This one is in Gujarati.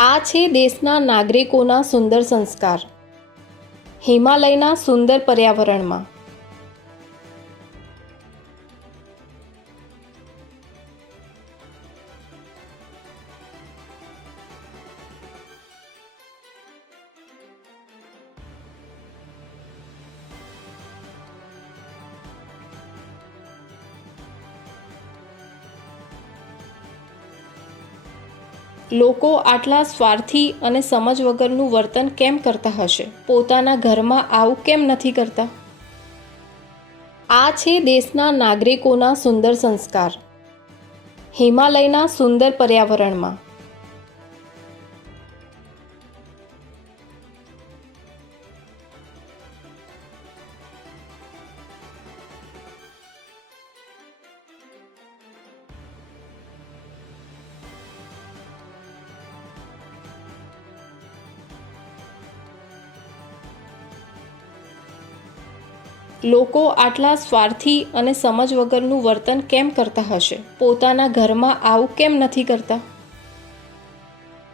આ છે દેશના નાગરિકોના સુંદર સંસ્કાર. હિમાલયના સુંદર પર્યાવરણમાં લોકો આટલા સ્વાર્થી અને સમજ વગરનું વર્તન કેમ કરતા હશે? પોતાના ઘરમાં આવું કેમ નથી કરતા? આ છે દેશના નાગરિકોના સુંદર સંસ્કાર. હિમાલયના સુંદર પર્યાવરણમાં લોકો આટલા સ્વાર્થી અને સમજ વગરનું વર્તન કેમ કરતા હશે? પોતાના ઘરમાં આવું કેમ નથી કરતા?